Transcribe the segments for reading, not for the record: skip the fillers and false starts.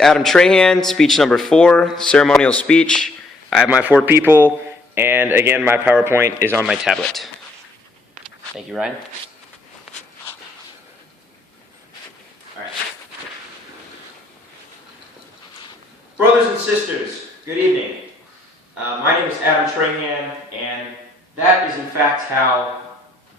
Adam Trahan, speech number 4, ceremonial speech. I have my 4 people, and again, my PowerPoint is on my tablet. Thank you, Ryan. All right. Brothers and sisters, good evening. My name is Adam Trahan, and that is in fact how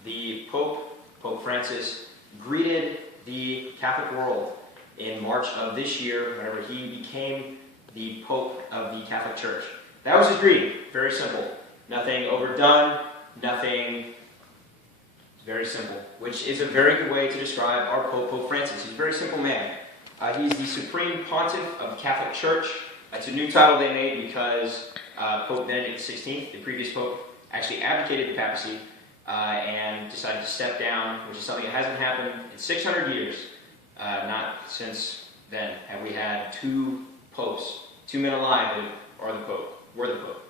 the Pope Francis, greeted the Catholic world in March of this year, whenever he became the Pope of the Catholic Church. That was his greeting. Very simple. Nothing overdone, nothing, very simple, which is a very good way to describe our Pope, Pope Francis. He's a very simple man. He's the Supreme Pontiff of the Catholic Church. That's a new title they made because Pope Benedict XVI, the previous Pope, actually abdicated the papacy and decided to step down, which is something that hasn't happened in 600 years. Not since then have we had 2 popes, 2 men alive that are the Pope, were the Pope.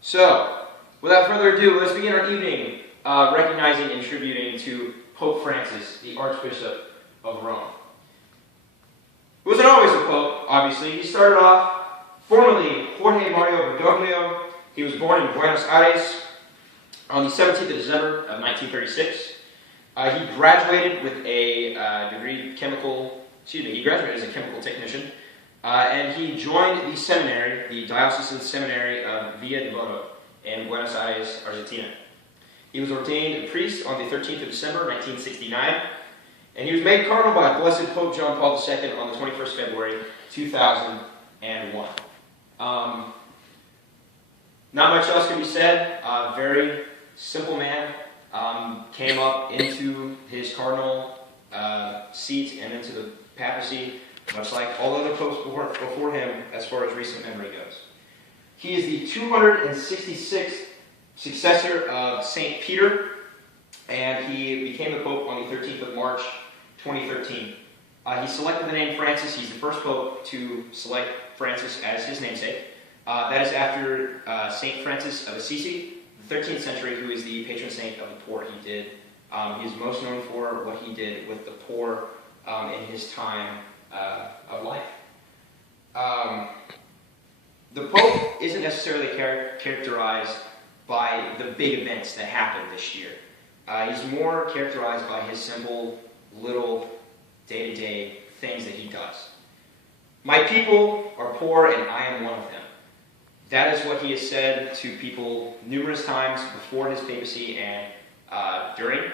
So, without further ado, let's begin our evening recognizing and tributing to Pope Francis, the Archbishop of Rome. He wasn't always a Pope, obviously. He started off formerly Jorge Mario Bergoglio. He was born in Buenos Aires on the 17th of December of 1936. He graduated with a he graduated as a chemical technician, and he joined the seminary, the diocesan seminary of Villa Devoto in Buenos Aires, Argentina. He was ordained a priest on the 13th of December, 1969, and he was made cardinal by Blessed Pope John Paul II on the 21st February, 2001. Not much else can be said. Very simple man. Came up into his cardinal seat and into the papacy, much like all other popes before him as far as recent memory goes. He is the 266th successor of St. Peter, and he became the Pope on the 13th of March, 2013. He selected the name Francis. He's the first Pope to select Francis as his namesake. That is after St. Francis of Assisi, the 13th century, who is the patron saint of the poor. He is most known for what he did with the poor in his time of life. The Pope isn't necessarily characterized by the big events that happened this year. He's more characterized by his simple, little, day-to-day things that he does. My people are poor, and I am one of them. That is what he has said to people numerous times before his papacy and during.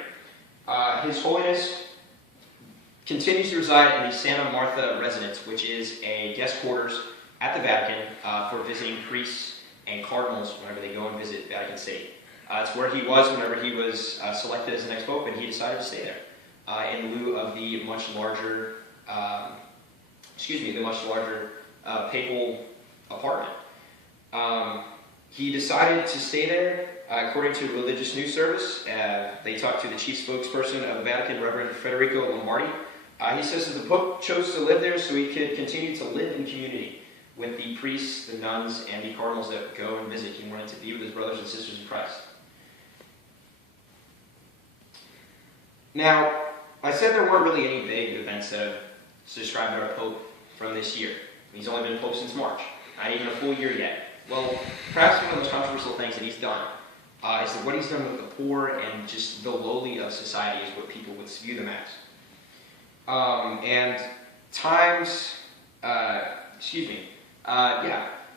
His Holiness continues to reside in the Santa Martha residence, which is a guest quarters at the Vatican for visiting priests and cardinals whenever they go and visit Vatican City. It's where he was whenever he was selected as the next pope, and he decided to stay there in lieu of the much larger, papal apartment. He decided to stay there, according to Religious News Service. They talked to the chief spokesperson of the Vatican, Reverend Federico Lombardi. He says that the Pope chose to live there so he could continue to live in community with the priests, the nuns, and the cardinals that go and visit. He wanted to be with his brothers and sisters in Christ. Now, I said there weren't really any big events that described our Pope from this year. He's only been Pope since March, not even a full year yet. Well, perhaps one of the most controversial things that he's done is that what he's done with the poor and just the lowly of society is what people would view them as.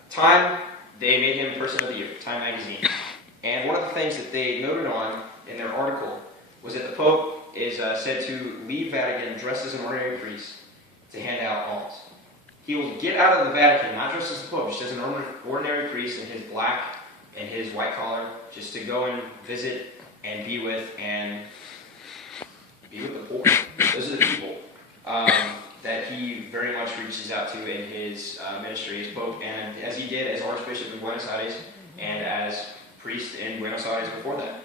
Time, they made him Person of the Year, Time magazine. And one of the things that they noted on in their article was that the Pope is said to leave Vatican dressed as an ordinary priest to hand out alms. He will get out of the Vatican, not just as the Pope, just as an ordinary priest in his black and his white collar, just to go and visit and be with the poor. Those are the people that he very much reaches out to in his ministry as Pope, and as he did as Archbishop in Buenos Aires and as priest in Buenos Aires before that.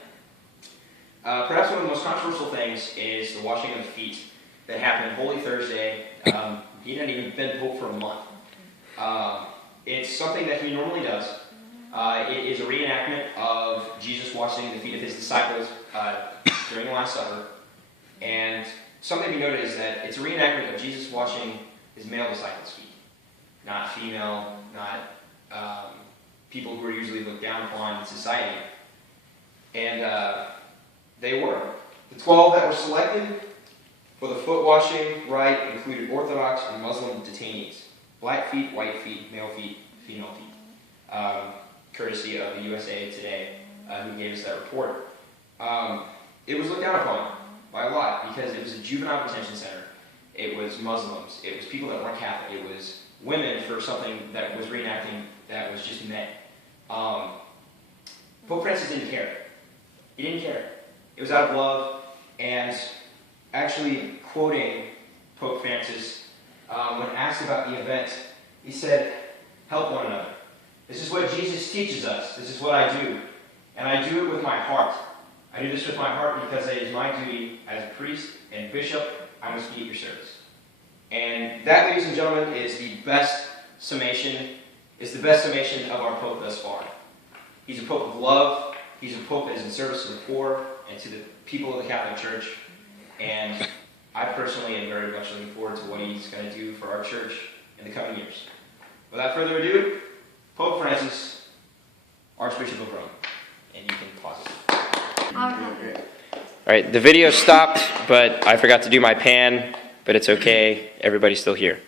Perhaps one of the most controversial things is the washing of the feet that happened Holy Thursday. He hadn't even been Pope for a month. It's something that he normally does. It is a reenactment of Jesus washing the feet of his disciples during the Last Supper. And something to be noted is that it's a reenactment of Jesus washing his male disciples' feet, not female, not people who are usually looked down upon in society. And they were. The 12 that were selected for the foot washing rite included Orthodox and Muslim detainees. Black feet, white feet, male feet, female feet. Courtesy of the USA Today, who gave us that report. It was looked down upon by a lot because it was a juvenile detention center. It was Muslims. It was people that weren't Catholic. It was women for something that was reenacting that was just men. Pope Francis didn't care. He didn't care. It was out of love. And actually quoting Pope Francis, when asked about the event, he said, "Help one another. This is what Jesus teaches us. This is what I do. And I do it with my heart. I do this with my heart because it is my duty as a priest and bishop. I must be at your service." And that, ladies and gentlemen, is the best summation of our Pope thus far. He's a Pope of love. He's a Pope that is in service to the poor and to the people of the Catholic Church. And I personally am very much looking forward to what he's going to do for our church in the coming years. Without further ado, Pope Francis, Archbishop of Rome. And you can pause it. All right, the video stopped, but I forgot to do my pan, but it's okay. Everybody's still here.